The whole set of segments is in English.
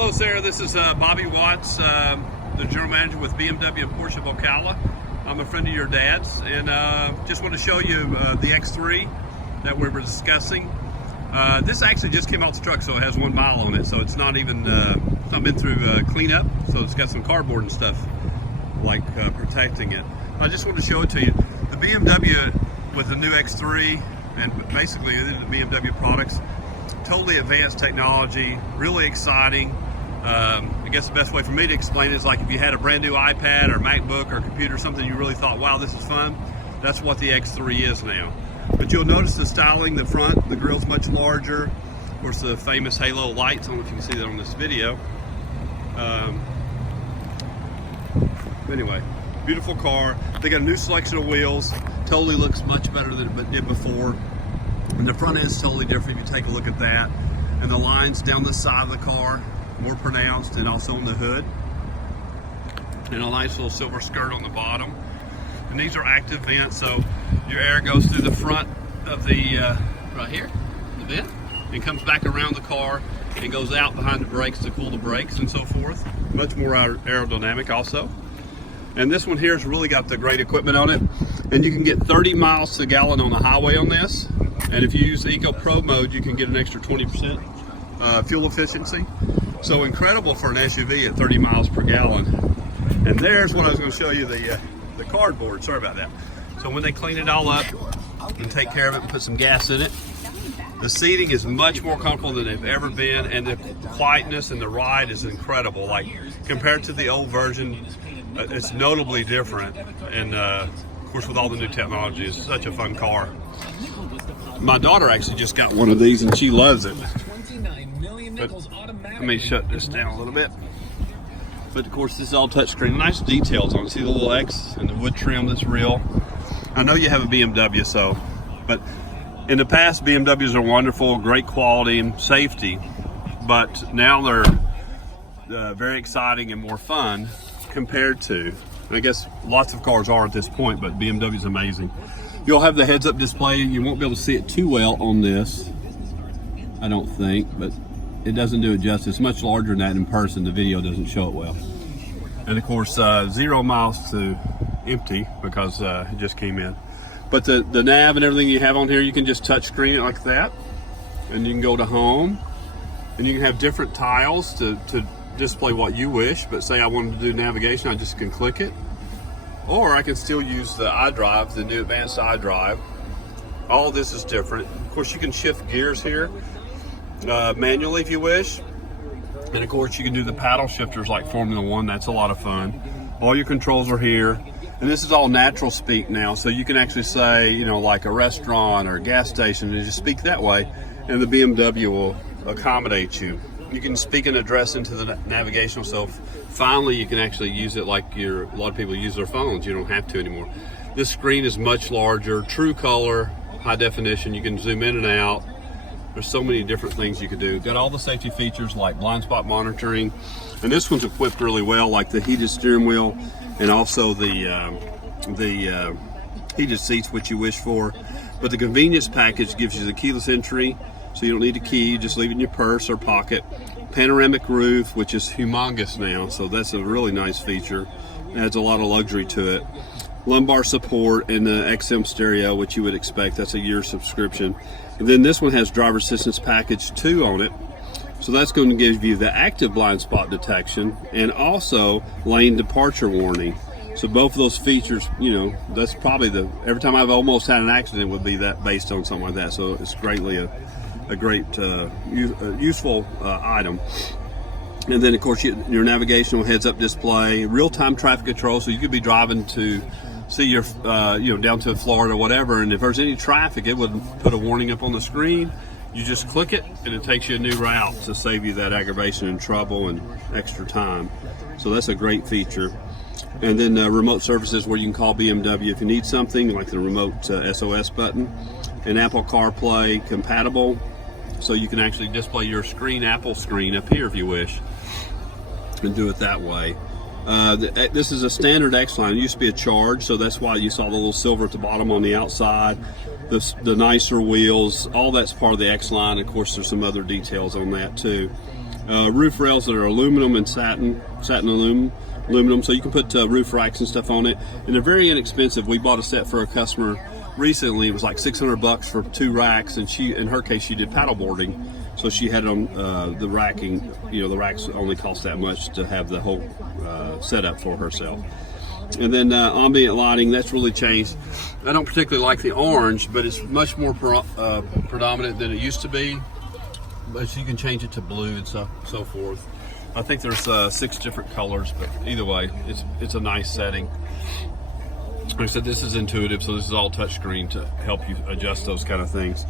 Hello, Sarah. This is Bobby Watts, the general manager with BMW and Porsche of Ocala. I'm a friend of your dad's, and just want to show you the X3 that we were discussing. This actually just came out the truck, so it has 1 mile on it, so it's not even it's not been through cleanup, so it's got some cardboard and stuff like protecting it. I just want to show it to you. The BMW with the new X3 and basically the BMW products, totally advanced technology, really exciting. I guess the best way for me to explain it is like if you had a brand new iPad or MacBook or computer, something you really thought, wow, this is fun, that's what the X3 is now. But you'll notice the styling, the front, the grille's much larger. Of course, the famous halo lights, I don't know if you can see that on this video. Anyway, beautiful car. They got a new selection of wheels, totally looks much better than it did before. And the front end's totally different if you take a look at that. And the lines down the side of the car, more pronounced, and also on the hood. And a nice little silver skirt on the bottom. And these are active vents, so your air goes through the front of the, right here, the vent, and comes back around the car and goes out behind the brakes to cool the brakes and so forth. Much more aerodynamic also. And this one here has really got the great equipment on it. And you can get 30 miles to the gallon on the highway on this. And if you use the Eco Pro mode, you can get an extra 20% fuel efficiency. So incredible for an SUV at 30 miles per gallon. And there's what I was going to show you, the cardboard. Sorry about that. So when they clean it all up and take care of it and put some gas in it, the seating is much more comfortable than they've ever been, and the quietness and the ride is incredible. Like compared to the old version, it's notably different. And of course, with all the new technology, it's such a fun car. My daughter actually just got one of these and she loves it. But let me shut this down a little bit. But of course, this is all touchscreen. Nice details on it. See the little X and the wood trim that's real. I know you have a BMW, so, but in the past, BMWs are wonderful, great quality and safety, but now they're very exciting and more fun compared to, and I guess lots of cars are at this point, but BMW is amazing. You'll have the heads-up display. You won't be able to see it too well on this, I don't think, but it doesn't do it justice. It's much larger than that in person. The video doesn't show it well. And of course, 0 miles to empty because it just came in. But the nav and everything you have on here, you can just touch screen it like that, and you can go to home, and you can have different tiles to display what you wish. But say I wanted to do navigation, I just can click it. Or I can still use the iDrive, the new advanced iDrive. All this is different. Of course, you can shift gears here manually if you wish. And of course, you can do the paddle shifters like Formula One. That's a lot of fun. All your controls are here. And this is all natural speak now. So you can actually say, you know, like a restaurant or a gas station, and just speak that way. And the BMW will accommodate you. You can speak an address into the navigational, so finally you can actually use it like a lot of people use their phones. You don't have to anymore. This screen is much larger, true color, high definition. You can zoom in and out. There's so many different things you can do. Got all the safety features like blind spot monitoring, and this one's equipped really well, like the heated steering wheel and also the heated seats, which you wish for. But the convenience package gives you the keyless entry, so you don't need a key, just leave it in your purse or pocket. Panoramic roof, which is humongous now, so that's a really nice feature. It adds a lot of luxury to it. Lumbar support and the XM stereo, which you would expect. That's a year subscription. And then this one has driver assistance package 2 on it. So that's going to give you the active blind spot detection and also lane departure warning. So both of those features, you know, that's probably every time I've almost had an accident would be that based on something like that. So it's greatly a great useful item. And then of course your navigational heads-up display, real-time traffic control, so you could be driving to see your you know, down to Florida or whatever, and if there's any traffic, it would put a warning up on the screen. You just click it and it takes you a new route to save you that aggravation and trouble and extra time. So that's a great feature. And then remote services where you can call BMW if you need something, like the remote SOS button, and Apple CarPlay compatible. So you can actually display your screen, Apple screen, up here if you wish, and do it that way. This is a standard X-Line. It used to be a Charge, so that's why you saw the little silver at the bottom on the outside. The nicer wheels, all that's part of the X-Line. Of course, there's some other details on that too. Roof rails that are aluminum and satin aluminum, so you can put roof racks and stuff on it, and they're very inexpensive. We bought a set for a customer recently. It was like $600 for 2 racks, and in her case, she did paddle boarding, so she had it on the racking. You know, the racks only cost that much to have the whole setup for herself. And then ambient lighting, that's really changed. I don't particularly like the orange, but it's much more predominant than it used to be. But you can change it to blue and so forth. I think there's 6 different colors, but either way, it's a nice setting. Like I said, this is intuitive, so this is all touchscreen to help you adjust those kind of things.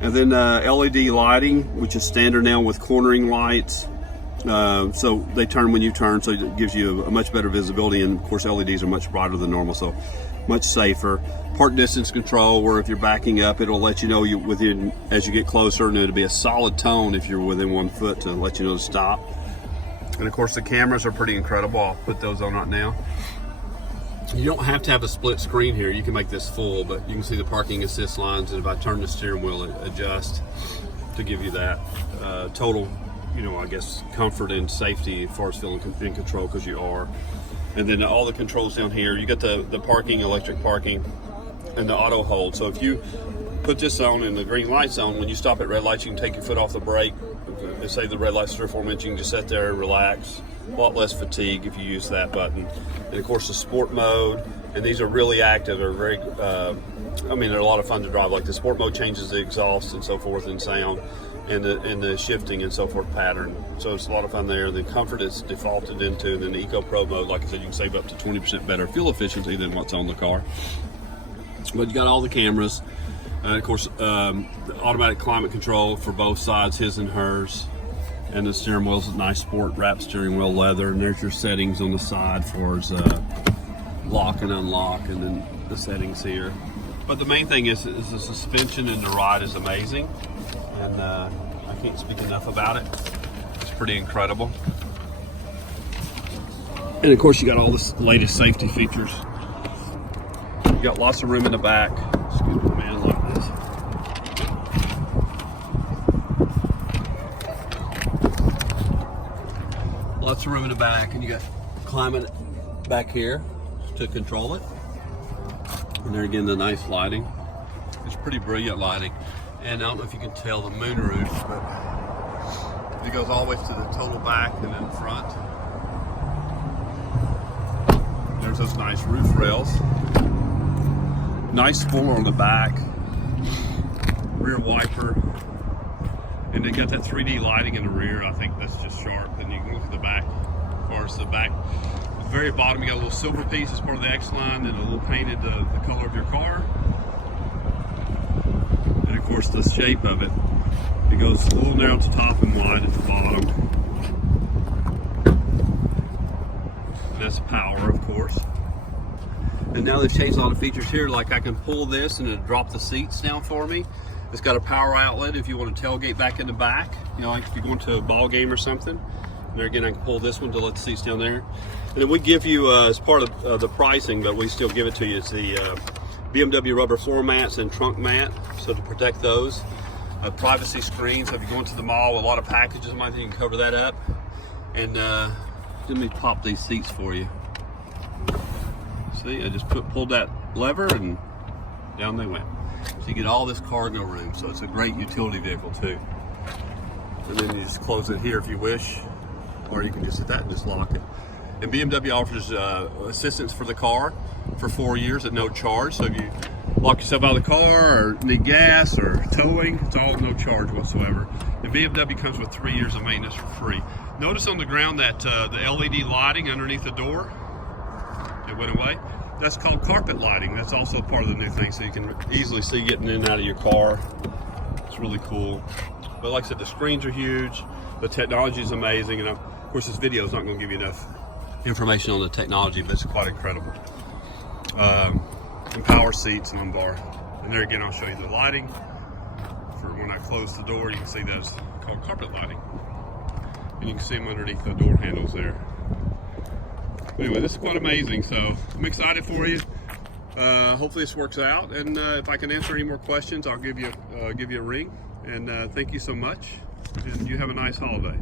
And then LED lighting, which is standard now with cornering lights. So they turn when you turn, so it gives you a much better visibility, and of course LEDs are much brighter than normal, so much safer. Park distance control, where if you're backing up, it'll let you know as you get closer, and it'll be a solid tone if you're within 1 foot to let you know to stop. And of course the cameras are pretty incredible. I'll put those on right now. You don't have to have a split screen here. You can make this full, but you can see the parking assist lines, and if I turn the steering wheel, it adjusts to give you that total, you know, I guess, comfort and safety as far as feeling in control, because you are. And then all the controls down here, you got the parking, electric parking, and the auto hold. So if you put this on and the green light's on, when you stop at red lights, you can take your foot off the brake. And say the red light's 3 or 4 minutes, you can just sit there and relax. A lot less fatigue if you use that button. And of course the sport mode, and these are really active. They're very, I mean, they're a lot of fun to drive. Like the sport mode changes the exhaust and so forth and sound, and the shifting and so forth pattern. So it's a lot of fun there. The comfort is defaulted into, and then the Eco Pro mode, like I said, you can save up to 20% better fuel efficiency than what's on the car. But you got all the cameras. And of course, the automatic climate control for both sides, his and hers. And the steering wheel's a nice sport wrap steering wheel leather. And there's your settings on the side for lock and unlock, and then the settings here. But the main thing is the suspension, and the ride is amazing. And I can't speak enough about it. It's pretty incredible. And of course, you got all the latest safety features. You got lots of room in the back. Excuse me, man, like this. Lots of room in the back, and you got climate back here to control it. And there again, the nice lighting. It's pretty brilliant lighting. And I don't know if you can tell the moonroof, but it goes all the way to the total back and then front. There's those nice roof rails. Nice spoiler on the back. Rear wiper. And they got that 3D lighting in the rear. I think that's just sharp. And you can look at the back. As far as the back, at the very bottom, you got a little silver piece as part of the X-line, and a little painted the color of your car. And of course, the shape of it. It goes a little narrow at the top and wide at the bottom. And that's power, of course. And now they've changed a lot of features here. Like I can pull this and it'll drop the seats down for me. It's got a power outlet if you want to tailgate back in the back. You know, like if you're going to a ball game or something. And there again, I can pull this one to let the seats down there. And then we give you, as part of the pricing, but we still give it to you, it's the BMW rubber floor mats and trunk mat. So to protect those. Privacy screens. So if you're going to the mall with a lot of packages, you can cover that up. And let me pop these seats for you. See, I just pulled that lever and down they went. So you get all this cargo room, so it's a great utility vehicle too. And then you just close it here if you wish, or you can just hit that and just lock it. And BMW offers assistance for the car for 4 years at no charge. So if you lock yourself out of the car or need gas or towing, it's all no charge whatsoever. And BMW comes with 3 years of maintenance for free. Notice on the ground that the LED lighting underneath the door, it went away. That's called carpet lighting. That's also part of the new thing, so you can easily see getting in and out of your car. It's really cool. But like I said, the screens are huge. The technology is amazing. And of course, this video is not going to give you enough information on the technology, but it's quite incredible. And power seats and lumbar. And there again, I'll show you the lighting. For when I close the door, you can see that's called carpet lighting. And you can see them underneath the door handles there. Anyway, this is quite amazing, so I'm excited for you. Hopefully this works out, and if I can answer any more questions, I'll give you a ring. And thank you so much, and you have a nice holiday.